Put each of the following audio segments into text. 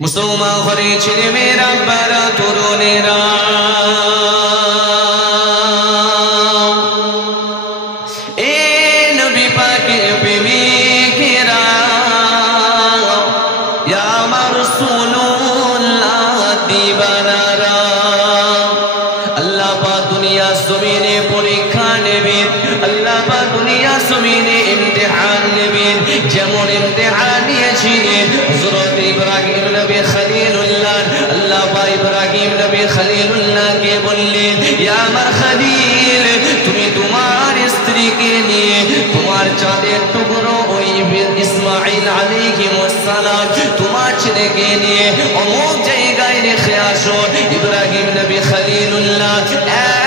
মুসলমান ঘরে ছেলে মেয়েরা বারা তরুণেরা এ নবী পাকের প্রেমিকেরা ইয়া রাসূলুল্লাহ দিবানারা আল্লাহ পাক দুনিয়া জমিনে পরীক্ষা নেবেন আল্লাহ পাক দুনিয়া জমিনে ইমতিহান নেবেন যেমন ইমতিহান নিয়েছিলেন হযরত ইব্রাহিম নবী খলিলুল্লাহ আল্লাহ পাক ইব্রাহিম নবী খলিলুল্লাহকে বললেন ইয়া আমার খলিল তুমি তোমার স্ত্রীকে নিয়ে তোমার চাঁদের টুকরো ওই ইসমাঈল আলাইহিস সালাম তোমার ছেলেকে নিয়ে অমুক জায়গায় রেখে আসো ইব্রাহিম নবী খলিলুল্লাহ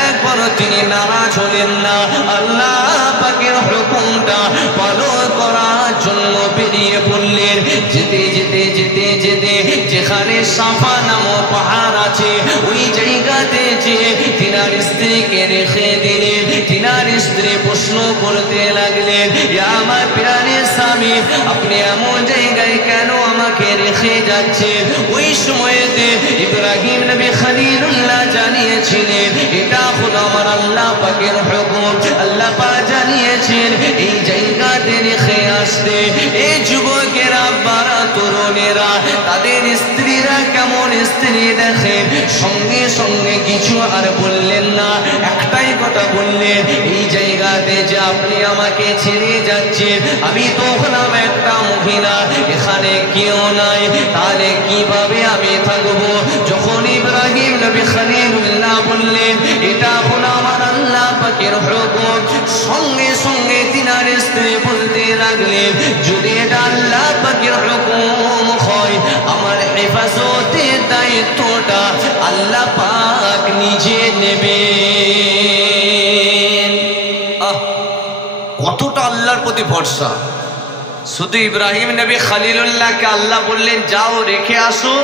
একবার তিনি নারাজ হলেন না আল্লাহ পাকের হুকুমটা পালন করার জন্য বেরিয়ে পড়লেন যেতে যেতে যেতে যেতে যেখানে সাফা নামক পাহাড় আছে ওই জায়গাতে যে তিনার স্ত্রীকে রেখে দিলেন তিনার স্ত্রী প্রশ্ন করতে লাগলেন ইয়া আমার প্রিয় স্বামী আপনি এমন জায়গায় কেন আমাকে রেখে যাচ্ছেন ওই সময়তে ইব্রাহিম নবী খলিলুল্লাহ জানিয়েছিলেন এটা হলো আমার আল্লাহ পাকের হুকুম আল্লাহ পাক জানিয়েছেন এই জায়গাতে রেখে আসতে এই যুবকেরা বারা তরুণেরা তাদের স্ত্রীরা কেমন স্ত্রী দেখেন সঙ্গে সঙ্গে কিছু আর বললেন না একটাই কথা বললেন এই জায়গাতে যে আপনি আমাকে ছেড়ে যাচ্ছেন আমি তো হলাম একটা মহিলা এখানে কেউ নাই তাহলে কিভাবে আমি থাকবো যখন ইব্রাহিম নবী খলিলুল্লাহ বললেন এটা হলো আমার আল্লাহ পাকের হুকুম সঙ্গে সঙ্গে তিনার স্ত্রী বলতে লাগলেন যদি এটা আল্লাহ পাকের হুকুম হয় আমার হেফাজতের দায়িত্বটা আল্লাহ পাক নিজে নেবেন কতটা আল্লাহর প্রতি ভরসা শুধু ইব্রাহিম নবী খলিলুল্লাহকে আল্লাহ বললেন যাও রেখে আসো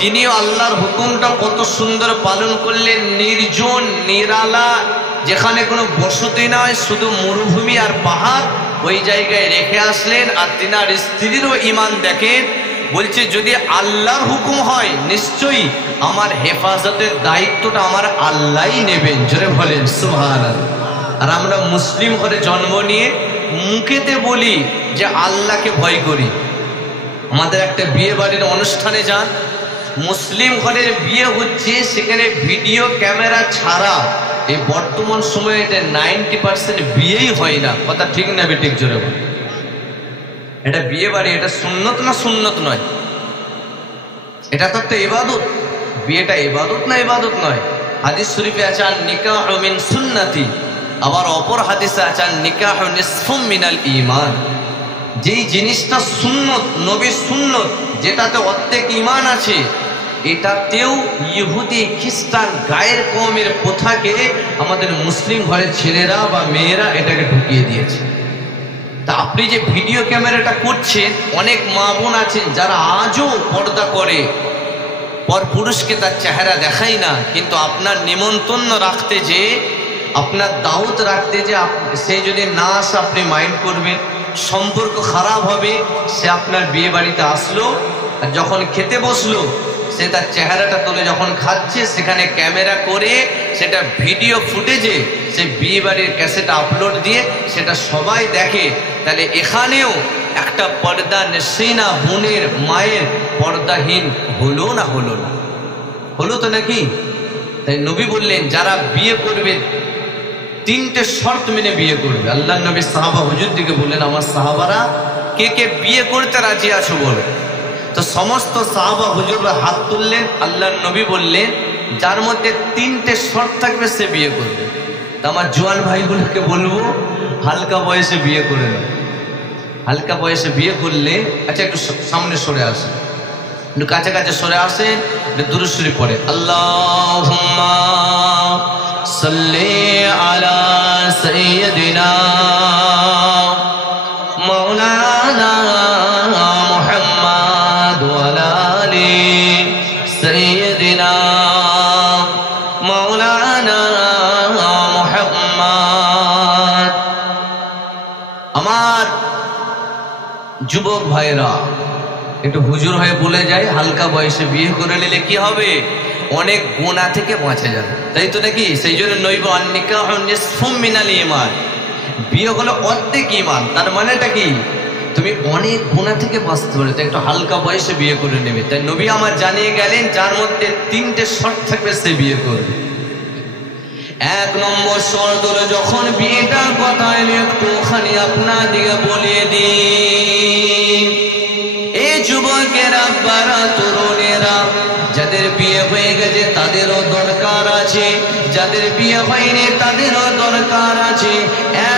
তিনিও আল্লাহর হুকুমটা কত সুন্দর পালন করলেন নির্জন নিরালা যেখানে কোনো বসতি নয় শুধু মরুভূমি আর পাহাড় ওই জায়গায় রেখে আসলেন আর তিনার স্ত্রীরও ঈমান দেখেন বলছে যদি আল্লাহর হুকুম হয় নিশ্চয়ই আমার হেফাজতের দায়িত্বটা আমার আল্লাহই নেবেন জোরে বলেন সুবহানাল্লাহ আর আমরা মুসলিম ঘরে জন্ম নিয়ে মুখেতে বলি যে আল্লাহকে ভয় করি আমাদের একটা বিয়ে বাড়ির অনুষ্ঠানে যান মুসলিম ঘরের বিয়ে হচ্ছে সেখানে ভিডিও ক্যামেরা ছাড়া এই বর্তমান সময়ে এটা 90% বিয়েই হয় না কথা ঠিক না বেঠিক জোরে বল এটা বিয়ে বাড়ি এটা সুন্নত না সুন্নত নয় এটা তো একটা ইবাদত বিয়েটা ইবাদত না ইবাদত নয় হাদিস শরীফে আছে আন নিকাহু মিন সুন্নতি আবার অপর হাদিসে আছে নিকাহু নিসফুম মিনাল ঈমান যেই জিনিসটা সুন্নত নবীর সুন্নত যেটাতে অর্ধেক ঈমান আছে এটাতেও ইহুদি খ্রিস্টান গায়ের কওমের প্রথাকে আমাদের মুসলিম ঘরের ছেলেরা বা মেয়েরা এটাকে ঢুকিয়ে দিয়েছে তা আপনি যে ভিডিও ক্যামেরাটা করছেন অনেক মা বোন আছেন যারা আজও পর্দা করে পর পুরুষকে তার চেহারা দেখায় না কিন্তু আপনার নিমন্ত্রণ রাখতে যে আপনার দাওয়াত রাখতে যে সে যদি না আসে আপনি মাইন্ড করবেন সম্পর্ক খারাপ হবে সে আপনার বিয়ে বাড়িতে আসলো আর যখন খেতে বসলো সে তার চেহারাটা তুলে যখন খাচ্ছে সেখানে ক্যামেরা করে সেটা ভিডিও ফুটেজে সে বিয়ে বাড়ির ক্যাসেট আপলোড দিয়ে সেটা সবাই দেখে তাহলে এখানেও একটা পর্দা নেশিনা বোনের মায়ের পর্দাহীন হলো না হলো না হলো তো নাকি তাই নবী বললেন যারা বিয়ে করবে তিনটে শর্ত মেনে বিয়ে করবে আল্লাহ নবী সাহাবা হুজুর দিকে বললেন আমার সাহাবারা কে কে বিয়ে করতে রাজি আছো বলো তো সমস্ত সাহাবা হুজুররা হাত তুললেন আল্লাহর নবী বললেন যার মধ্যে তিনটে শর্ত থাকবে সে বিয়ে করবে তা আমার জোয়ান ভাইগুলোকে বলবো হালকা বয়সে বিয়ে করে নাও হালকা বয়সে বিয়ে করলে আচ্ছা একটু সামনে সরে আসে একটু কাছে কাছে সরে আসে একটু দুরূদ শরীফ পড়ে আল্লাহুম্মা সাল্লি আলা সাইয়্যিদিনা মাওলানা মুহাম্মদ ওয়া আলি সাইয়্যিদিনা মাওলানা মুহাম্মদ আমার যুবক ভাইরা একটু হুজুর হয়ে বলে যায় হালকা বয়সে বিয়ে করে নিলে কি হবে, অনেক গুনাহ থেকে বাঁচা যাবে, তাই তো নাকি? সেই জন্য নৈব নিকাহ নিসফুম মিনাল ঈমান, বিয়ে হলো অর্ধেক ঈমান। তার মানেটা কি? তুমি অনেক গুনাহ থেকে বাঁচতে পারবে, তাই একটু হালকা বয়সে বিয়ে করে নেবে। তাই নবী আমার জানিয়ে গেলেন যার মধ্যে 3টে শর্ত থাকবে সে বিয়ে করবে। 1 নম্বর শর্ত হলো, যখন বিয়েটার কথা এলো একটুখানি আপনাদিকে বলিয়ে দিই, এই যুবকেরা বারা তরুণেরা যাদের বিয়ে হয়ে গেছে তাদেরও দরকার আছে, যাদের বিয়ে হয়নি তাদেরও দরকার আছে।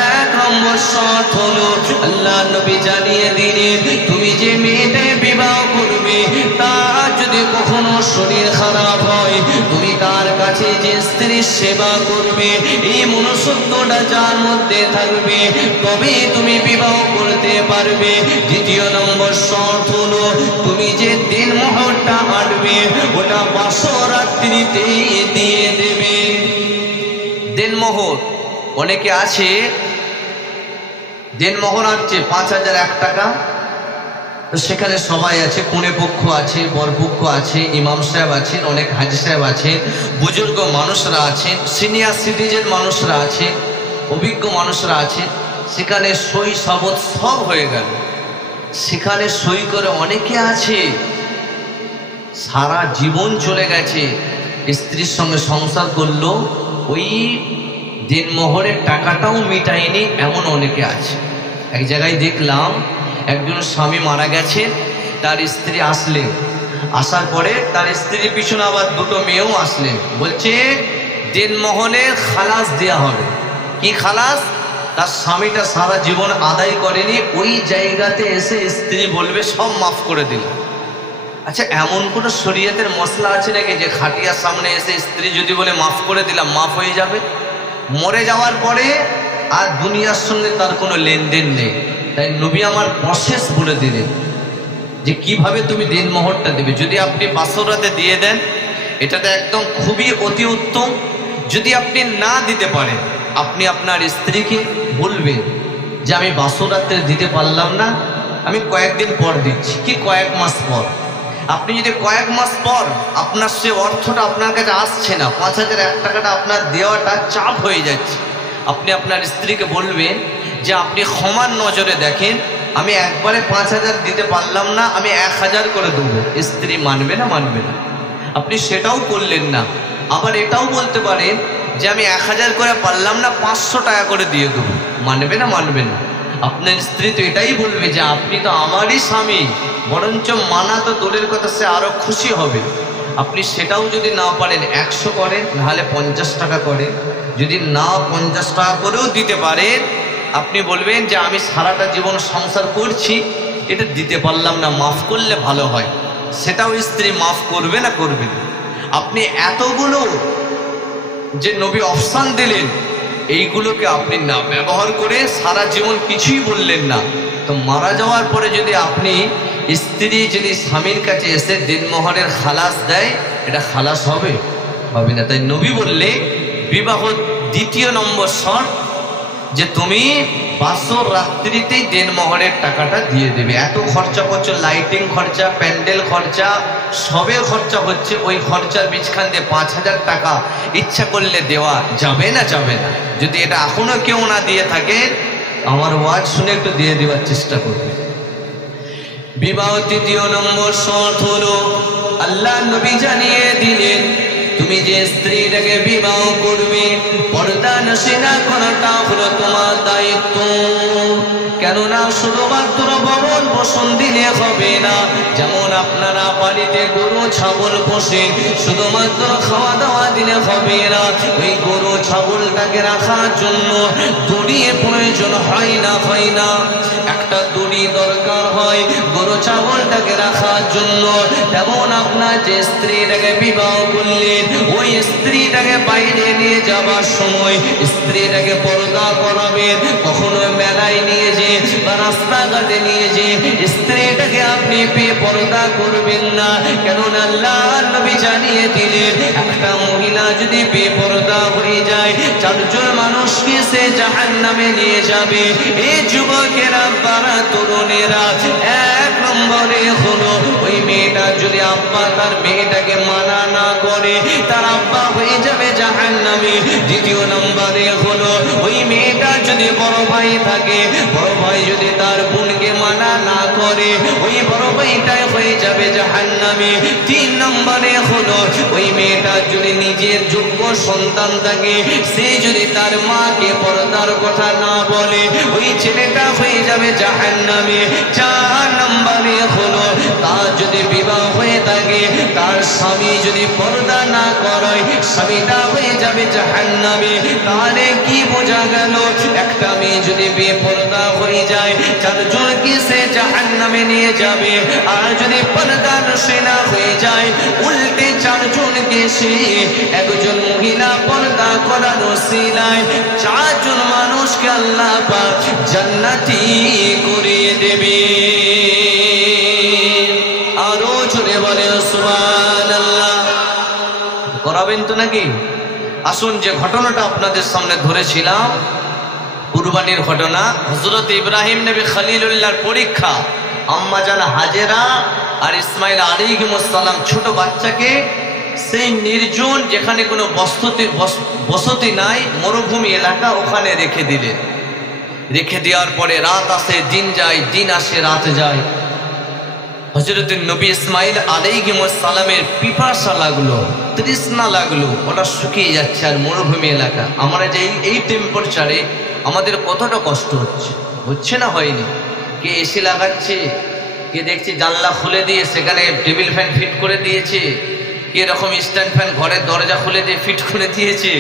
1 নম্বর শর্ত হলো, আল্লাহ নবী জানিয়ে দিলেন তুমি যে মেয়েটা বিবাহ করবে তার যদি কখনো শরীর খারাপ হয়, তুমি তার কাছে যে স্ত্রীর সেবা করবে, এই মনুষ্যত্বটা যার মধ্যে থাকবে, তবে তুমি বিবাহ করতে পারবে। 2 নম্বর শর্ত হলো, তুমি যে দিনমোহরটা আনবে ওটা বাসরাত্রিতেই দিয়ে দেবে। দিনমোহর অনেকে আছে, দিনমোহর আনছে 5001 টাকা, তো সেখানে সবাই আছে, কনে পক্ষ আছে, বরপক্ষ আছে, ইমাম সাহেব আছেন, অনেক হাজি সাহেব আছেন, বুজুর্গ মানুষরা আছেন, সিনিয়র সিটিজেন মানুষরা আছে, অভিজ্ঞ মানুষরা আছে। সেখানে সই শপথ সব হয়ে গেল, সেখানে সই করে অনেকে আছে সারা জীবন চলে গেছে, স্ত্রীর সঙ্গে সংসার করলো, ওই দিনমোহরের টাকাটাও মিটায়নি, এমন অনেকে আছে। এক জায়গায় দেখলাম একজন স্বামী মারা গেছে, তার স্ত্রী আসলেন, আসার পরে তার স্ত্রীর পিছনে আবার 2টো মেয়েও আসলেন, বলছে দিনমোহরের খালাস দেয়া হবে। কি খালাস? তার স্বামীটা সারা জীবন আদায় করেনি, ওই জায়গাতে এসে স্ত্রী বলবে সব মাফ করে দিল। আচ্ছা, এমন কোনো শরীয়তের মশলা আছে নাকি যে খাটিয়ার সামনে এসে স্ত্রী যদি বলে মাফ করে দিলাম মাফ হয়ে যাবে? মরে যাওয়ার পরে আর দুনিয়ার সঙ্গে তার কোনো লেনদেন নেই। তাই নবী আমার প্রসেস বলে দিলেন যে কিভাবে তুমি দিনমোহরটা দেবে। যদি আপনি বাসরাতে দিয়ে দেন এটাতে একদম খুবই অতি উত্তম। যদি আপনি না দিতে পারেন, আপনি আপনার স্ত্রীকে বলবেন যে আমি বাসরাতে দিতে পারলাম না, আমি কয়েকদিন পর দিচ্ছি, কি কয়েক মাস পর। আপনি যদি কয়েক মাস পর আপনার সে অর্থটা আপনার কাছে আসছে না, 5001 টাকাটা আপনার দেওয়াটা চাপ হয়ে যাচ্ছে, আপনি আপনার স্ত্রীকে বলবেন যে আপনি ক্ষমার নজরে দেখেন, আমি একবারে 5000 দিতে পারলাম না, আমি 1000 করে দেবো। স্ত্রী মানবে না? মানবে না। আপনি সেটাও করলেন না, আবার এটাও বলতে পারেন যে আমি 1000 করে পারলাম না, 500 টাকা করে দিয়ে দেবো। মানবে না? মানবে না। আপনার স্ত্রী তো এটাই বলবে যে আপনি তো আমারই স্বামী, বরঞ্চ মানা তো দূরের কথা, সে আরো খুশি হবে। আপনি সেটাও যদি না পারেন 100 করেন, নাহলে 50 টাকা করেন। যদি না 50 টাকা করেও দিতে পারেন, আপনি বলবেন যে আমি সারাটা জীবন সংসার করছি, এটা দিতে পারলাম না, মাফ করলে ভালো হয়। সেটাও স্ত্রী মাফ করবে না? করবে না। আপনি এতগুলো যে নবী অপশান দিলেন, এইগুলোকে আপনি না ব্যবহার করে সারা জীবন কিছুই বললেন না, তো মারা যাওয়ার পরে যদি আপনি স্ত্রী যদি স্বামীর কাছে এসে দিনমোহরের খালাস দেয়, এটা খালাস হবে? হবে না। তাই নবী বললে বিবাহ 2 নম্বর শর্ত যে তুমি বাসর রাত্রিতেই দিনমোহরের টাকাটা দিয়ে দেবে। এত খরচা করছো, লাইটিং খরচা, প্যান্ডেল খরচা, সবের খরচা হচ্ছে, ওই খরচার বিছখান দিয়ে 5000 টাকা ইচ্ছা করলে দেওয়া যাবে না? যাবে না। যদি এটা এখনো কেউ না দিয়ে থাকে, আমার ওয়াজ শুনে একটু দিয়ে দেওয়ার চেষ্টা করবে। বিবাহ 3 নম্বর শর্ত হলো, আল্লাহ নবী জানিয়ে দিলেন তুমি যে স্ত্রীটাকে বিবাহ করবে, পর্দা নশিনা করাটা হলো তোমার দায়িত্ব। কেননা শুধুমাত্র ভরণ পোষণ দিলে হবে না। যেমন আপনারা বাড়িতে গরু ছাগল পোষেন, শুধুমাত্র খাওয়া দাওয়া দিলে হবে না, ওই গরু ছাগলটাকে রাখার জন্য দড়ির প্রয়োজন হয় না? হয় না? একটা দড়ি দরকার হয় গরু ছাগলটাকে রাখার জন্য। তেমন আপনার যে স্ত্রীটাকে বিবাহ করলেন, ওই স্ত্রীটাকে বাইরে নিয়ে যাবার সময় স্ত্রীটাকে পর্দা করাবেন। কখনো মেলায় নিয়ে যে বা রাস্তাঘাটে নিয়ে যে স্ত্রীটাকে আপনি বেপর্দা করবেন না। কেননা আল্লাহ নবী জানিয়ে দিলেন একটা মহিলা যদি বেপর্দা হয়ে যায়, 4 জন মানুষকে সে জাহান্নামে নিয়ে যাবে। এই যুবকেরা, বারা তরুণেরা, 1 নম্বর নম্বরে হলো ওই মেয়েটা যদি আব্বা তার মেয়েটাকে মানা না করে তার আব্বা হয়ে যাবে জাহান্নামী। দ্বিতীয় নম্বরে হলো ওই মেয়েটা যদি বড় ভাই থাকে, বড় ভাই যদি তার বোনকে মানা না করে ওই বড় ভাইটাই হয়ে যাবে জাহান্নামী। তিন নম্বরে হলো ওই মেয়েটা যদি নিজের যোগ্য সন্তান থাকে সে যদি তার মাকে পর্দার কথা না বলে ওই ছেলেটা হয়ে যাবে জাহান্নামী। চার নম্বরে হলো তার যদি বিবাহ হয়ে থাকে তার স্বামী যদি পর্দা না করে স্বামীটা হয়ে যাবে জাহান্নামী। তাহলে কি বোঝা গেল? একটা মেয়ে যদি বেপর্দা হয়ে যায় চারজনকে সে জাহান্নামে নিয়ে যাবে, আর যদি পর্দানশীল না হয়ে যায় উল্টে চারজনকে সে একজন মহিলা পর্দা করার ওসিলায় চারজন মানুষকে আল্লাহ পাক জান্নাতি করে দেবে। আরো জোরে বলে সুবহানাল্লাহ। করাবেন তো নাকি? আসুন যে ঘটনাটা আপনাদের সামনে ধরেছিলাম কুরবানির ঘটনা, হযরত ইব্রাহিম নবী খলিলুল্লাহর পরীক্ষা। আম্মা জান হাজেরা আর ইসমাইল আলাইহিস সালাম ছোট বাচ্চাকে সেই নির্জন যেখানে কোনো বসতি নাই মরুভূমি এলাকা ওখানে রেখে দিলেন। রেখে দেওয়ার পরে রাত আসে দিন যায়, দিন আসে রাত যায়। হযরত নবী ইসমাইল আলাইহিস সালামের পিপাসা লাগলো, তৃষ্ণা লাগলো, ওটা শুকিয়ে যাচ্ছে। আর মরুভূমি এলাকা, আমরা যে এই টেম্পারেচারে আমাদের কতটা কষ্ট হচ্ছে না হয়নি? কে এসি লাগাচ্ছে, কে দেখছি জানলা খুলে দিয়ে সেখানে টেবিল ফ্যান ফিট করে দিয়েছে, কে এরকম স্ট্যান্ড ফ্যান ঘরের দরজা খুলে দিয়ে ফিট করে দিয়েছে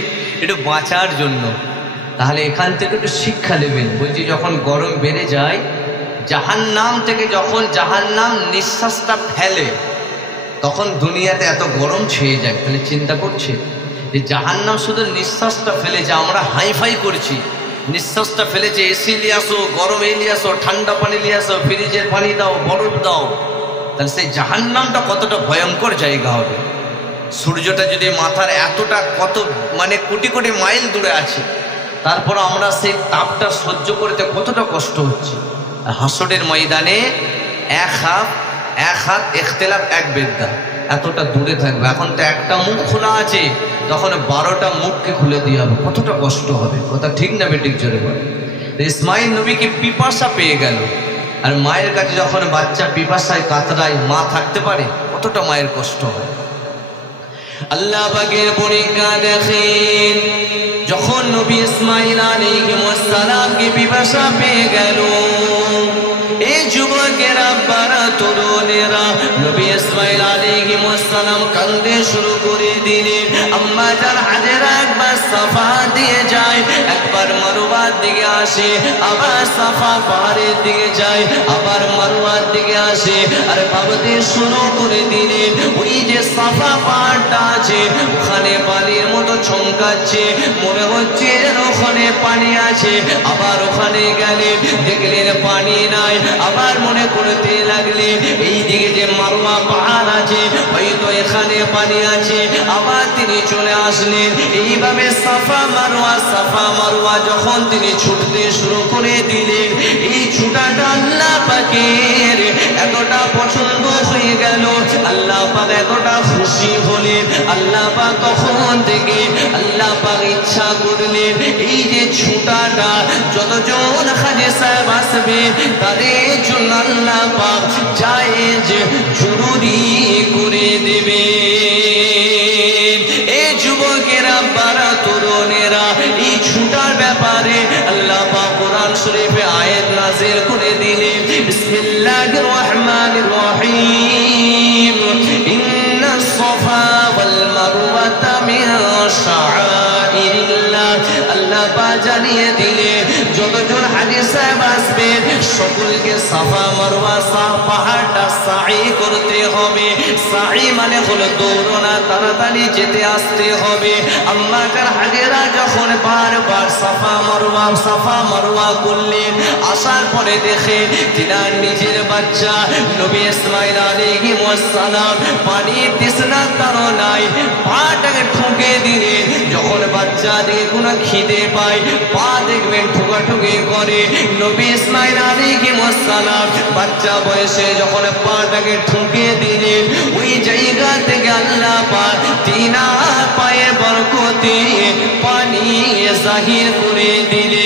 একটু বাঁচার জন্য। তাহলে এখান থেকে একটু শিক্ষা নেবেন। বলছি যখন গরম বেড়ে যায় জাহান্নাম থেকে, যখন জাহান্নাম নিঃশ্বাসটা ফেলে তখন দুনিয়াতে এত গরম ছেয়ে যায়। তাহলে চিন্তা করছে যে জাহান্নাম শুধু নিঃশ্বাসটা ফেলে, যে আমরা হাইফাই করছি, নিঃশ্বাসটা ফেলেছে এসি নিয়ে আসো, গরম নিয়ে আসো, ঠান্ডা পানি নিয়ে আসো, ফ্রিজের পানি দাও, বরফ দাও। তাহলে সেই জাহান্নামটা কতটা ভয়ঙ্কর জায়গা হবে। সূর্যটা যদি মাথার এতটা কত মানে কোটি কোটি মাইল দূরে আছে, তারপর আমরা সেই তাপটা সহ্য করতে কতটা কষ্ট হচ্ছে। হাসরের ময়দানে এক হাত ইখতিলাফ এক বিদ্যা, এতটা দূরে থাকবে। এখন তো একটা মুখ খোলা আছে, তখন 12টা মুখকে খুলে দিয়ে হবে, কতটা কষ্ট হবে। কথা ঠিক না বেঠিক? জোরে বলে। ইসমাইল নবীকে পিপাসা পেয়ে গেল, আর মায়ের কাছে যখন বাচ্চা পিপাসায় কাতরায়, মা থাকতে পারে? কতটা মায়ের কষ্ট হয়। আল্লাহ পাকের পরীক্ষা দেখেন, যখন নবী ইসমাইল আলাইহিস সালামকে পিপাসা পেয়ে গেল, এই যুবকেরা বারা তরুণেরা নবী ইসমাইল আলাইহিস সালাম কাঁদতে শুরু করে দিলেন। আম্মা জান হাজেরা একবার সাফা দিয়ে যায়, একবার মারওয়ার দিকে আসে, আবার সাফা পাহাড়ের দিকে যায়, আবার মারওয়ার দিকে আসে, আর ভাবতে শুরু করে দিলেন ওই যে সাফা পাহাড়টা আছে ওখানে পানির মতো চমকাচ্ছে, মনে হচ্ছে যেন ওখানে পানি আছে। আবার ওখানে গেলে দেখলেন পানি নাই, আবার মনে করতে লাগলেন এই দিকে যে মারওয়া পাহাড় আছে হয়তো এখানে পানি আছে। আবার তিনি চলে আসলেন, এইভাবে সাফা মারওয়া যখন তিনি ছুটতে শুরু করে দিলেন, এই ছুটাটা আল্লাহ পাকের এতটা পছন্দ হয়ে গেল, আল্লাহ পাক এতটা খুশি হলেন, আল্লাহ পাক তখন থেকে আল্লাহ পাক ইচ্ছা করলেন এই যে ছুটাটা যতজন হাজী সাহেব আসবে তাদের জন্য আল্লাহ পাক জায়েজ জরুরি করে দেবে। এই যুবকেরা বারা তরুণেরা এই ছুটার ব্যাপারে আল্লাহ পাক কোরআন শরীফে আয়াত নাযিল করে দিলেন। বিসমিল্লাহির রহমানির রহিম, ইন্নাস সাফা ওয়াল মারওয়াতা মিন শাআইরিল্লাহ। আল্লাহ পাক জানিয়ে দিলেন যতজন হাজী সাহেব আসবেন সকলকে সাফা মারওয়া পাহাড়টা সাই করতে আসতে হবে। সাই মানে হলো দৌড়না, তাড়াতাড়ি যেতে আসতে হবে। আম্মা জান হাজেরা যখন বারবার সাফা মারওয়া করলেন, আসার পরে দেখে তিনার নিজের বাচ্চা নবী ইসমাইল আলাইহিস সালাম পানির তৃষ্ণার তাড়নায় পাটাকে ঠুকে দিলেন। যখন বাচ্চা দিকে কোনো খিদে পায়, পা দেখবেন ঠুকাঠুকি করে। নবী ইসমাইল আলাইহিস সালাম বাচ্চা বয়সে যখন পাটাকে ঠুকে দিলেন, ওই জায়গা থেকে আল্লাহ পাক তিনার পায়ে বরকতে পানি জাহির করে দিলেন।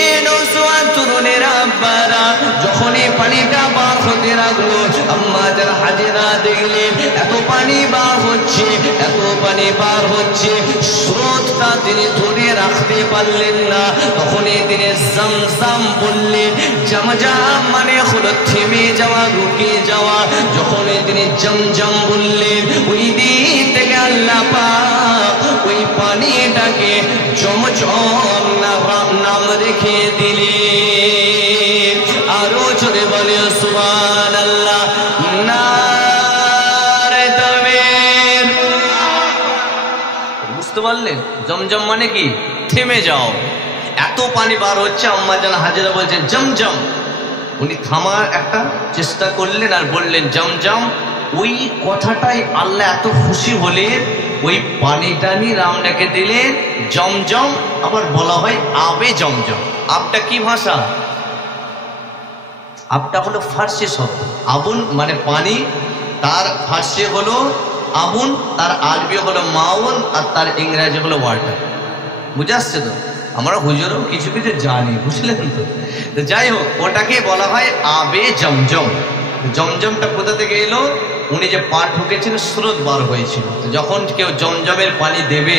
এ নওজোয়ান তরুণের আব্বারা যখনই পানিটা বার হতে লাগলো, আম্মা জান হাজেরা দেখলেন এত পানি বার হচ্ছে, এত পানি বার হচ্ছে, স্রোতটা তিনি ধরে রাখতে পারলেন না। তখনই তিনি জমজম বললেন। জমজম মানে হলো থেমে যাওয়া, রুকে যাওয়া। যখনই তিনি জমজম বললেন, ওই দিন থেকে আল্লাহ পাক ওই পানিটাকে জমজম নাম রেখে দিলেন। আরো জোরে বলে সুবহানাল্লাহ। নারে তাকবীর। বুঝতে পারলেন জমজম মানে কি? থেমে যাও। এত পানি বার হচ্ছে, আম্মা জান হাজেরা বলছেন জমজম। উনি থামার একটা চেষ্টা করলেন আর বললেন জমজম। ওই কথাটাই আল্লাহ এত খুশি হলেন, ওই পানিটা নিয়ে নাম রেখে দিলেন জমজম। আবার বলা হয় আবে জমজম। আবটা কি ভাষা? আবটা হলো ফার্সি শব্দ। আবুন মানে পানি, তার ফার্সি হলো আবুন, তার আরবি হলো মাউন, আর তার ইংরেজি হলো ওয়াটার। বুঝে আসছে তো? আমরা হুজুরও কিছু কিছু জানি, বুঝলেন তো? তো যাই হোক, ওটাকে বলা হয় আবে জমজম। জমজমটা কোথা থেকে এলো? উনি যে পা ঠুকেছিল, স্রোত বার হয়েছিল। যখন কেউ জমজমের পানি দেবে,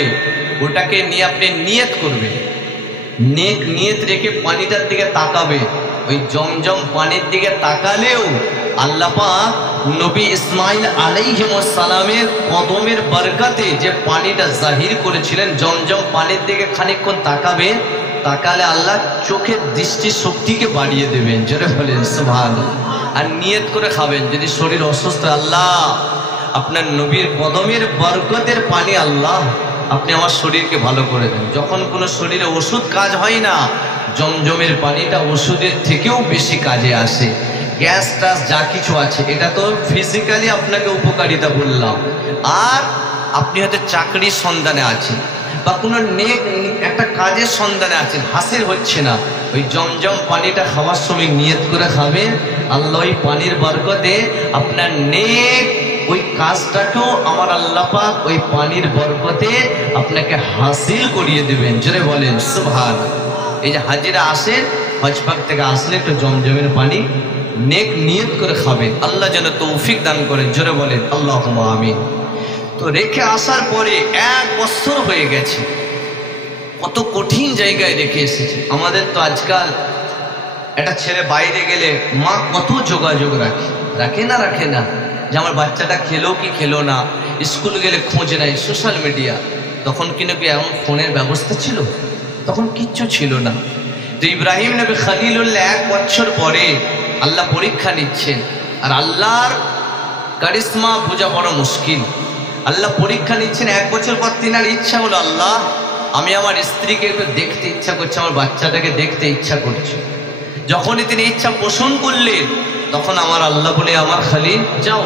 ওটাকে নিয়ে আপনি নিয়ত করবেন। নিয়ত রেখে পানিটার দিকে তাকাবে। ওই জমজম পানির দিকে তাকালেও আল্লাহ পাক নবী ইসমাইল আলাইহিস সালামের কদমের বরকতে যে পানিটা জাহির করেছিলেন, জমজম পানির দিকে খানিকক্ষণ তাকাবে, তাকালে আল্লাহ চোখের দৃষ্টি শক্তিকে বাড়িয়ে দেবেন। জোরে বলেন সুবহানাল্লাহ। আর নিয়ত করে খাবেন। যদি শরীর অসুস্থ, আল্লাহ আপনার নবীর কদমের বরকতের পানি আল্লাহ আপনি আমার শরীরকে ভালো করে দেন। যখন কোনো শরীরে ওষুধ কাজ হয় না, জমজমের পানিটা ওষুধের থেকেও বেশি কাজে আসে। গ্যাস টাস যা কিছু আছে, এটা তো ফিজিক্যালি আপনাকে উপকারিতা বললাম। আর আপনি হয়তো চাকরির সন্ধানে আছেন বা কোনো নেক একটা কাজের সন্ধানে আছেন, হাসিল হচ্ছে না, ওই জমজম পানিটা খাওয়ার সময় নিয়ত করে খাবেন। আল্লাহ ওই পানির বরকতে আপনার নেক ওই কাজটাকেও আমার আল্লাহ পাক ওই পানির বরকতে আপনাকে হাসিল করিয়ে দেবেন। জোরে বলেন সুবহানাল্লাহ। এই যে হাজিরা আসেন, হজ পাক থেকে আসলে একটু জমজমের পানি নেক নিয়ত করে খাবেন। আল্লাহ যেন তৌফিক দান করেন। জোরে বলেন আল্লাহুম্মা আমিন। তো রেখে আসার পরে 1 বছর হয়ে গেছে। কত কঠিন জায়গায় রেখে এসেছে। আমাদের তো আজকাল একটা ছেলে বাইরে গেলে মা কত যোগাযোগ রাখে না যে আমার বাচ্চাটা খেলো কি খেলো না, স্কুল গেলে খোঁজ নাই, সোশ্যাল মিডিয়া। তখন কিন্তু কি এমন ফোনের ব্যবস্থা ছিল? তখন কিচ্ছু ছিল না। তো ইব্রাহিম নবী খলিলুল্লাহ 1 বছর পরে আল্লাহ পরীক্ষা নিচ্ছেন। আর আল্লাহর কারিশমা বোঝা বড় মুশকিল। আল্লাহ পরীক্ষা নিচ্ছেন। 1 বছর পর তিনার ইচ্ছা হলো, আল্লাহ আমি আমার স্ত্রীকে একটু দেখতে ইচ্ছা করছে, আমার বাচ্চাটাকে দেখতে ইচ্ছা করছে। যখনই তিনি ইচ্ছা পোষণ করলেন, তখন আমার আল্লাহ বলে, আমার খলিল যাও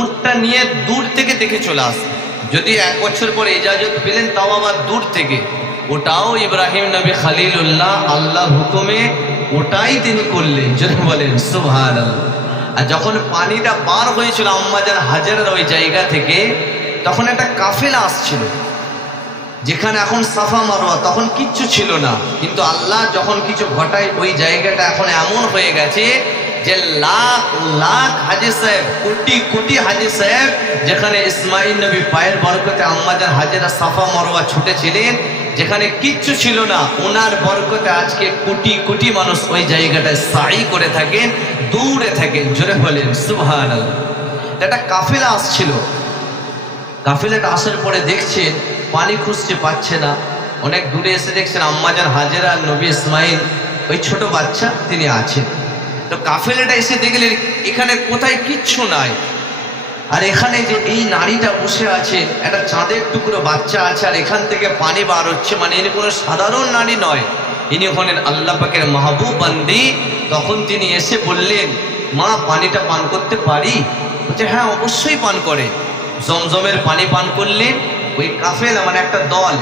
উটটা নিয়ে দূর থেকে দেখে চলে আসে। যদি 1 বছর পরে ইজাজত পেলেন, তাও আবার দূর থেকে। ওটাও ইব্রাহিম নবী খলিলুল্লাহ আল্লাহর হুকুমে ওটাই তিনি করলেন। যদি বলেন সুবহানাল্লাহ। আর যখন পানিটা পার হয়েছিল আম্মা জান হাজেরার ওই জায়গা থেকে, তখন একটা কাফেলা আসছিল, যেখানে এখন সাফা মারওয়া, তখন কিচ্ছু ছিল না। কিন্তু আল্লাহ যখন কিছু ঘটায়, ওই জায়গাটা এখন এমন হয়ে গেছে যে লাখ লাখ হাজী সাহেব, কোটি কোটি হাজী সাহেব, যেখানে ইসমাইল নবী পায়ের বরকতে আম্মা জান হাজেরা সাফা মারওয়া ছুটেছিলেন, যেখানে কিচ্ছু ছিল না, ওনার বরকতে আজকে কোটি কোটি মানুষ ওই জায়গাটায় সাই করে থাকেন, দৌড়ে থাকেন। জোরে বলেন সুবহানাল্লাহ। একটা কাফেলা আসছিল। কাফেলাটা আসার পরে দেখছেন পানি খুঁজতে পাচ্ছে না। অনেক দূরে এসে দেখছেন আম্মা জান হাজেরা আর নবী ইসমাইল, ওই ছোট বাচ্চা তিনি আছেন। তো কাফেলাটা এসে দেখলে এখানে কোথায় কিচ্ছু নাই, আর এখানে যে এই নারীটা বসে আছে, একটা চাঁদের টুকরো বাচ্চা আছে, আর এখান থেকে পানি বার হচ্ছে, মানে ইনি কোনো সাধারণ নারী নয়, ইনি হলেন আল্লাহ পাকের মাহবুব বান্দি। তখন তিনি এসে বললেন, মা পানিটা পান করতে পারি? বলছে হ্যাঁ অবশ্যই পান করে। জমজমের পানি পান করলেন। ওই কাফেলা মানে একটা দল,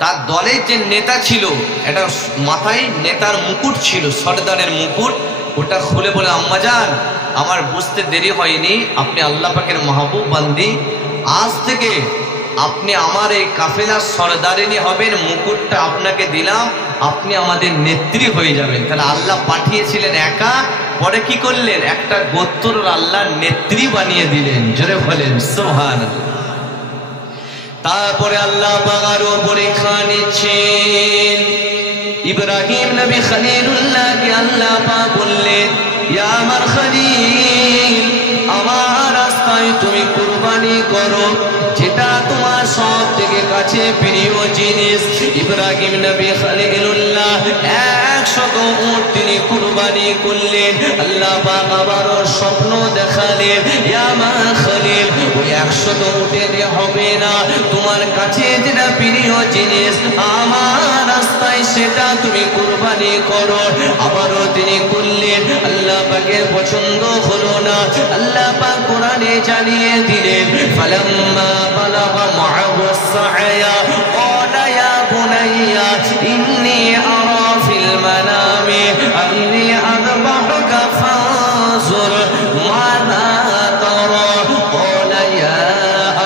তার দলের যে নেতা ছিল, একটা মাথায় নেতার মুকুট ছিল, সর্দারের মুকুট, ওটা খুলে বলে, আম্মাজান আমার বুঝতে দেরি হয়নি, আপনি আল্লাহ পাকের মাহবুব বান্দি, আজ থেকে আপনি আমার এই কাফেলার সর্দারিনী হবেন, মুকুটটা আপনাকে দিলাম, আপনি আমাদের নেত্রী হয়ে যাবেন। তাহলে আল্লাহ পাঠিয়েছিলেন একা, পরে কি করলেন, একটা গোত্র আল্লাহ নেত্রী বানিয়ে দিলেন। জোরে বলেন সুবহানাল্লাহ। তারপরে আল্লাহ পাক আরো পরীক্ষা নিচ্ছেন। ইব্রাহিম নবী খলিলুল্লাহকে আল্লাহ পাক বললেন, ইয়া আমার খলিল, আমার রাস্তায় তুমি কুরবানি করো, যেটা তোমার সব থেকে কাছে প্রিয় জিনিস। ইব্রাহিম নবী খলিলুল্লাহ 100 উট তিনি কুরবানি করলেন। আল্লাহ পাক আবারও স্বপ্ন দেখালেন, ইয়া আমার খলিল, ওই 100 উটে দিয়ে হবে না, তোমার কাছে যেটা প্রিয় জিনিস আমার রাস্তায় সেটা তুমি কুরবানি করো। আবারও তিনি করলেন, আল্লাহ পাকের পছন্দ হলো না। আল্লাহ পাক কোরআনে জানিয়ে দিলেন, ফালাম্মা বালাগা মা'হু আস-সা'য়া ক্বালা ইয়া বুনাইয়া ইন্নী আরা ফিল মানামি আন্নী আযবাহুকা ফানজুর মাযা তারা ক্বালা ইয়া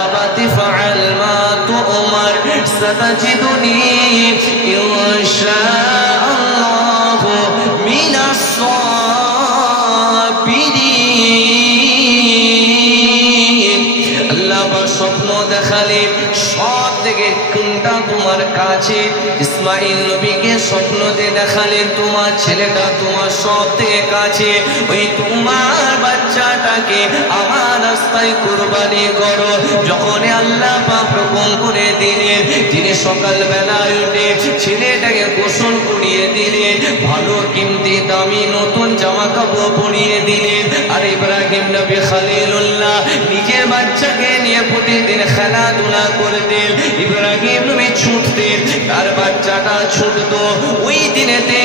আবাতি ফা'আল মা তু'মার সাতাজিদুনি ইনশাআল্লাহু মিনাস সাবিরিন। আল্লাহ স্বপ্ন দেখালেন, সব থেকে কোনটা তোমার কাছে? ইসমাইল নবীকে স্বপ্নতে দেখালেন, তোমার ছেলেটা তোমার সব থেকে কাছে, ওই তোমার বাচ্চাটাকে আমার রাস্তায় কুরবানি করো। যখন আল্লাহ পাক হুকুম করে দিলেন, তিনি সকালবেলায় উঠে ছেলেটাকে গোসল করিয়ে দিলেন, ভালো কিমতি দামি নতুন জামা কাপড় পরিয়ে দিলেন। আর ইব্রাহিম নবী খলিলুল্লাহ নিজের বাচ্চাকে নিয়ে প্রতিদিন খেলাধুলা করতেন। ইব্রাহিম নবী ছুটতেন, তার বাচ্চাটা ছুটতো। ওই দিনেতে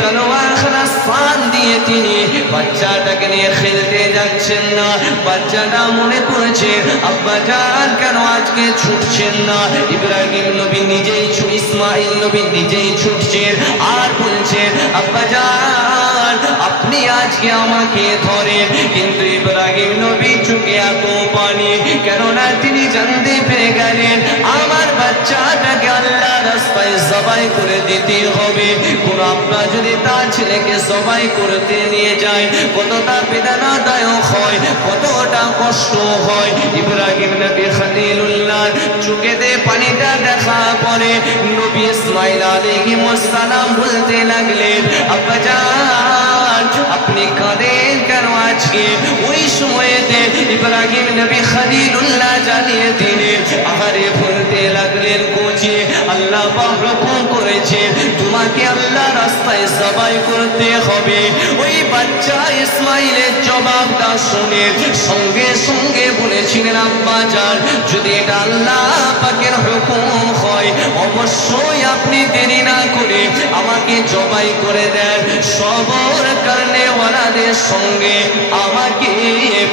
তলোয়ার খানা স্থান দিয়ে তিনি বাচ্চাটাকে নিয়ে খেলতে যাচ্ছেন না। বাচ্চাটা মনে করেছে, আব্বা জান কেন আজকে ছুটছেন না? ইব্রাহিম নবী নিজেই ইসমাইল নবী নিজেই ছুটছেন আর বলছেন, আব্বা জান আপনি আজকে আমাকে ধরেন। কিন্তু ইব্রাহিম নবী চোখে এত পানি, কেননা তিনি জানতে পেরে গেলেন আমার বাচ্চাটাকে আল্লাহ রাস্তায় জবাই করে দিতে হবে। কোন আব্বা যদি তার ছেলেকে জবাই করতে নিয়ে যায়, কতটা বেদনাদায়ক হয়, কতটা কষ্ট হয়। ইব্রাহিম নবী খলিলুল্লাহ চোখেতে পানিটা দেখা পরে নবী ইসমাইল আলাইহিস সালাম বলতে লাগলেন, আব্বা জান আপনি কাঁদেন কেন আজকে? ওই সময়েতে ইব্রাহিম নবী খলিলুল্লাহ জানিয়ে দিলেন, আহারে বলতে লাগলেন, কোচে আল্লাহ পাক হুকুম করেছে তোমাকে আল্লাহ রাস্তায় জবাই করতে হবে। ওই বাচ্চা ইসমাইলের জবাবটা শুনে সঙ্গে সঙ্গে বলেছিলেন, আব্বা জান যদি এটা আল্লাহ পাকের হুকুম হয় অবশ্যই আপনি দেরি না করে আমাকে জবাই করে দেন, সবর করনে ওয়ালাদের সঙ্গে আমাকে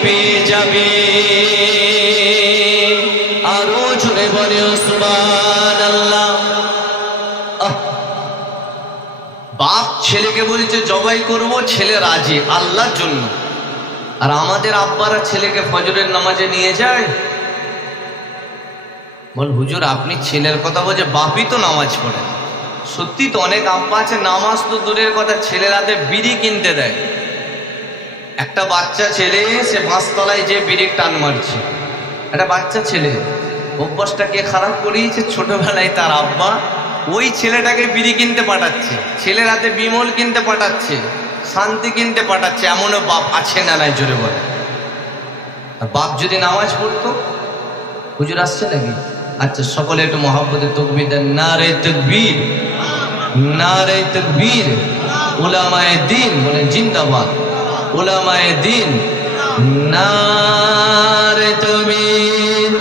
পেয়ে যাবে। আরো জোরে বলে সুবহানাল্লাহ। বাপ ছেলেকে বলছে জবাই করব, ছেলে রাজি আল্লাহর জন্য। আর আমাদের আব্বারা ছেলেকে ফজরের নামাজে নিয়ে যায়, বল হুজুর আপনি ছেলের কথা বলছে, বাপই তো নামাজ পড়ে। সত্যি তো অনেক আব্বা আছে, নামাজ তো দূরের কথা, ছেলের হাতে বিড়ি কিনতে দেয়। একটা বাচ্চা ছেলে সে বাঁশতলায় যে বিড়ির টান মারছে, একটা বাচ্চা ছেলে, অভ্যাসটা কে খারাপ করিয়েছে? ছোটবেলায় তার আব্বা ওই ছেলেটাকে বিড়ি কিনতে পাঠাচ্ছে, ছেলের হাতে বিমল কিনতে পাঠাচ্ছে, শান্তি কিনতে পাঠাচ্ছে। এমনও বাপ আছে না নাই? জোরে বলে। বাপ যদি নামাজ পড়তো, হুজুর আসছে নাকি? আচ্ছা সকলে একটু মহব্বতে তাকবীর দেন, নারে তাকবীর, নারে তাকবীর। উলামায়ে দ্বীন বলেন জিন্দাবাদ, উলামায়ে দ্বীন নারে তাকবীর।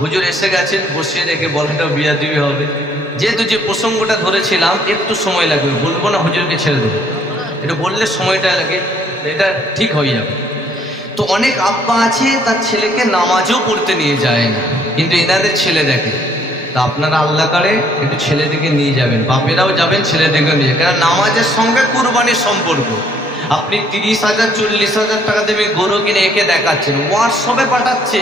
হুজুর এসে গেছেন, বসিয়ে রেখে বলাটা বিয়াদবি হবে। যেহেতু যে প্রসঙ্গটা ধরেছিলাম একটু সময় লাগবে, বলবো না হুজুরকে ছেড়ে দেবো, এটা বললে সময়টা লাগে, এটা ঠিক হয়ে যাবে। তো অনেক আব্বা আছে তার ছেলেকে নামাজও পড়তে নিয়ে যায় না, কিন্তু এনাদের ছেলে দেখে। তা আপনারা আল্লাহ করে একটু ছেলেদিকে নিয়ে যাবেন, বাপেরাও যাবেন, ছেলেদিকেও নিয়ে, কারণ নামাজের সঙ্গে কুরবানির সম্পর্ক। আপনি 30,000 40,000 টাকা দেবে গরু কিনে একে দেখাচ্ছেন, হোয়াটসঅ্যাপে পাঠাচ্ছে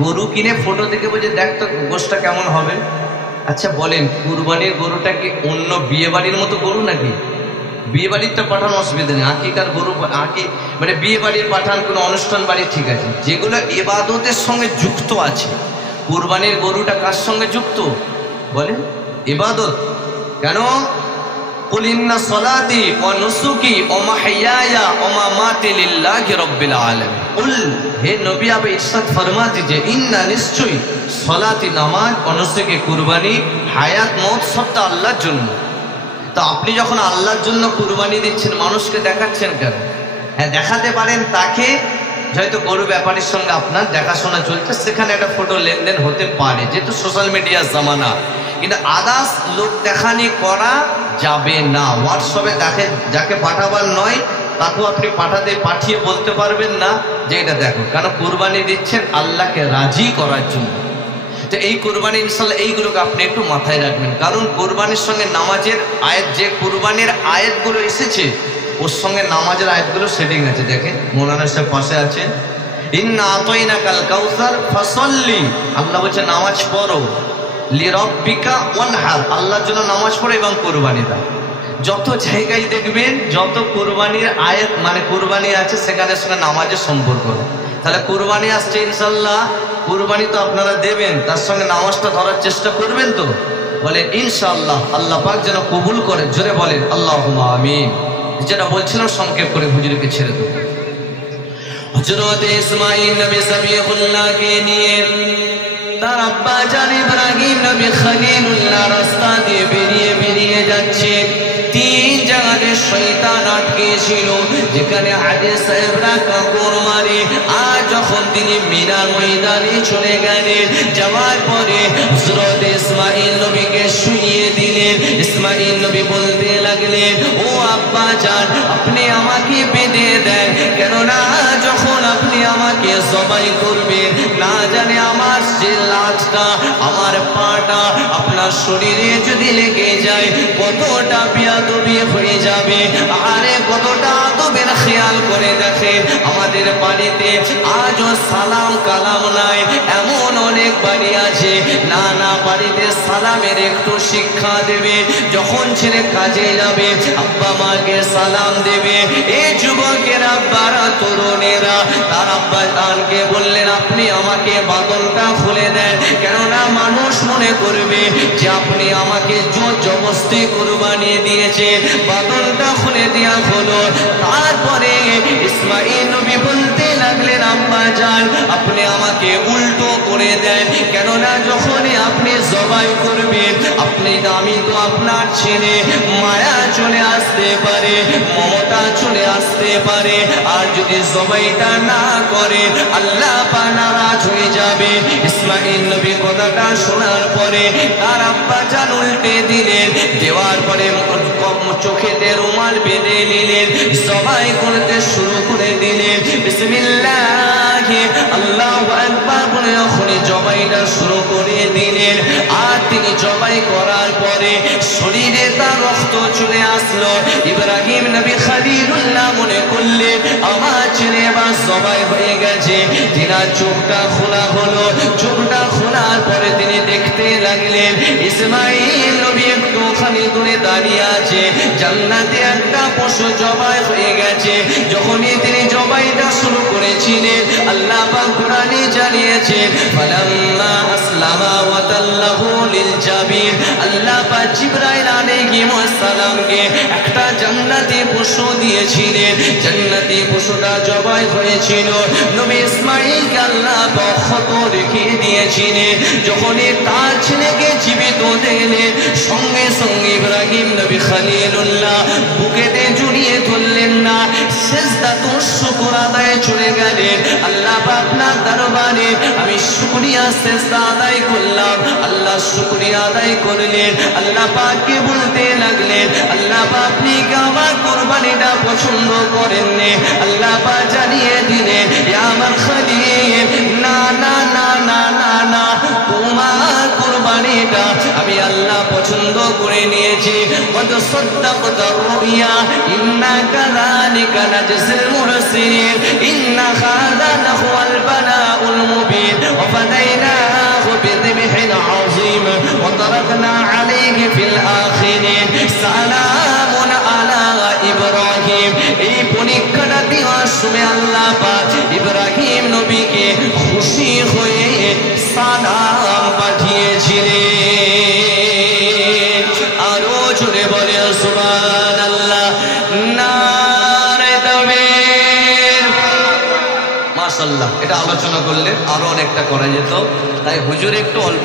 গরু কিনে, ফটো দেখে বলছে দেখ তো গোশটা কেমন হবে। আচ্ছা বলেন, কুরবানির গরুটা কি অন্য বিয়ে বাড়ির মতো গরু নাকি? বিয়ে বাড়িরটা পাঠানো অসুবিধা নেই, আকিকার গরু আকি মানে বিয়ে বাড়ির পাঠান, কোনো অনুষ্ঠান বাড়ি ঠিক আছে, যেগুলো ইবাদতের সঙ্গে যুক্ত আছে। কুরবানির গরুটা কার সঙ্গে যুক্ত বলেন? ইবাদত। কেন? কুল ইন্না সলাতি ওয়া নুসুকি ওয়া মাহইয়ায়া ওয়া মামাতি লিল্লাহি রাব্বিল আলামিন। কুল, হে নবী আপনি ইরশাদ ফরমা দিজিয়ে, ইন্না নিশ্চয়ই, সলাতি নামাজ, ওয়া নুসুকি কুরবানি, হায়াত মওত সবটা আল্লাহর জন্য। তো আপনি যখন আল্লাহর জন্য কুরবানি দিচ্ছেন, মানুষকে দেখাচ্ছেন কেন? হ্যাঁ দেখাতে পারেন তাকে, হয়তো গরু ব্যাপারীর সঙ্গে আপনার দেখাশোনা চলছে, সেখানে একটা ফটো লেনদেন হতে পারে, যেহেতু সোশ্যাল মিডিয়ার জামানা। কিন্তু আদার্স লোক দেখানি করা যাবে না। হোয়াটসঅ্যাপে দেখে যাকে পাঠাবার নয় তাকেও আপনি পাঠিয়ে বলতে পারবেন না যে এটা দেখো, কারণ কুরবানি দিচ্ছেন আল্লাহকে রাজি করার জন্য। তো এই কুরবানি ইনশাল্লাহ এইগুলোকে আপনি একটু মাথায় রাখবেন, কারণ কুরবানির সঙ্গে নামাজের আয়াত, যে কুরবানির আয়াতগুলো এসেছে ওর সঙ্গে নামাজের আয়াতগুলো সেটিং আছে। দেখেন মৌলানা সাহেব পাশে আছে, ইন্না আতাইনাকাল কাউসার ফাসাল্লি, আল্লাহ বলছে নামাজ পড়ো, লিরাব্বিকা ওয়ানহার, আল্লাহর জন্য নামাজ পড়ো এবং কুরবানি দাও। যত জায়গায় দেখবেন যত কুরবানির আয়াত মানে কুরবানি আছে সেখানের সঙ্গে নামাজের সম্পর্ক। তাহলে কুরবানি আসছে ইনশাল্লাহ, কুরবানি তো আপনারা দেবেন, তার সঙ্গে নামাজটা ধরার চেষ্টা করবেন তো? বলেন ইনশাআল্লাহ, আল্লাহ পাক যেন কবুল করে, জোরে বলেন আল্লাহুম্মা আমিন। যেটা বলছিলাম সংক্ষেপ করে হুজুরকে ছেড়ে দেব। হযরত ইসমাঈল নবী সাবিহুল্লাহকে নিয়ে তার আব্বা জান ইব্রাহিম নবী খলিলুল্লাহ রাস্তা দিয়ে বেরিয়ে যাচ্ছে। 3 জায়গায় শয়তান আটকেছিল, যেখানে হাজী সাহেবরা কাকর মারে। আর যখন তিনি মিনার ময়দানে চলে গেলেন, যাওয়ার পরে হযরত ইসমাঈল নবীকে শুইয়ে দিলেন। ইসমাঈল নবী বলতে লাগলেন, ও আব্বা জান আপনি আমাকে বেঁধে দেন, কেননা যখন আপনি আমাকে জবাই করবেন, না জানে আমার যে লাশটা, আমার পাটা আপনার শরীরে যদি লেগে যায় কতটা বিয়াদবি হয়ে যাবে। আরে কতটা আদবের খেয়াল করে দেখেন, আমাদের বাড়িতে আজও সালাম কালাম নাই, এমন অনেক বাড়ি আছে না না বাড়িতে সালামের একটু শিক্ষা দেবে। যখন ছেলে কাজে যাবে আব্বা মাকে সালাম দেবে। এই যুবকের আব্বারা তরুণেরা তার আব্বা জানকে বললেন, আপনি আমাকে বাদনটা খুলে দেন, কেননা মানুষ মনে করবে যে আপনি আমাকে জোর জবরদস্তি কুরবানি দিয়েছে। বাদনটা খুলে দেওয়া হলো। তারপরে ইসমাঈল নবী বলতে লাগলেন, আব্বা জান আপনি আমাকে উল্টো করে দেন, কেননা যখনই আপনি জবাই করবেন আমি তো আপনার ছেলে, মায়া চলে আসতে পারে, মমতা চলে আসতে পারে, আর যদি জবাইটা না করে আল্লাহ পাক নারাজ হয়ে যাবে। ইসমাঈল নবী কথাটা শোনার পরে তার আব্বা জান উল্টে দিলেন, দেওয়ার পরে চোখেতে রুমাল বেঁধে নিলেন, জবাই করতে শুরু করে দিলেন। বিসমিল্লাহি আল্লাহু আকবার বলে যখন জবাইটা শুরু করে দিলেন, আর তিনি জবাই করার পরে শরীরে তার রক্ত চলে আসলো। ইব্রাহিম নবী খলিলুল্লাহ মনে করলেন আমার ছেলে এবার জবাই হয়ে গেছে। তিনার চোখটা খোলা হলো, চোখটা খোলার পরে তিনি দেখতে লাগলেন ইসমাঈল নবী একটুখানি দূরে দাঁড়িয়ে আছে, জান্নাতে একটা পশু জবাই হয়ে গেছে। যখনই তিনি জবাইটা শুরু করেছিলেন আল্লাহ পাক কোরআনে জানিয়েছেন, ফালাম্মা আসলামা ওয়া তাল্লাহু লিল জাবিন, আল্লাহ পাক জিবরাইল আলাইহিস সালামকে একটা জান্নাতি পশু দিয়েছিলেন। জান্নাতি পশুটা জবাই হয়েছিল, নবী ইসমাঈলকে আল্লাহ বখত রেখে দিয়েছিলেন। যখন তার ছেলেকে জীবিত দিলেন, সঙ্গে সঙ্গে ইব্রাহিম নবী খলিলুল্লাহ বুকেতে জড়িয়ে ধরলেন না, সিজদা তো শুকর আদায় চলে গেলেন। আল্লাহ পাক আপনার দরবারে আমি শুকরিয়া সিজদা আদায় করলাম। আল্লাহ শুকরিয়া আদায় করলেন। আল্লাহ পাককে বলতে লাগলেন, আল্লাহ পাক আপনি কি আমার কুরবানিটা পছন্দ করেননি? আল্লাহ পাক জানিয়ে দিলেন, ইয়া আমার খলিল, না না না না না না, তোমার কুরবানিটা আমি আল্লাহ পছন্দ করে নিয়েছি। কদ সাদ্দাকতা রুইয়া ইন্না কাযালিকা নাজজিল মুহসিনিন ইন্না হাযা লাহুয়াল বালাউল মুবিন ওয়া ফাদাইনাহু বিযিবহিন আযীম ওয়া তারাকনা আলাইহি ফিল আখিরিন সালামুন আলা ইব্রাহিম। এই পরীক্ষাটা দেওয়ার সময় আল্লাহ পাক ইব্রাহিম নবীকে খুশি হয়ে সালাম পাঠিয়েছিলেন। আরো জোরে বলে সুবহানাল্লাহ, নারে তাকবীর। মাশাআল্লাহ, এটা আলোচনা করলে আরো অনেকটা করা যেত, তাই হুজুর একটু অল্প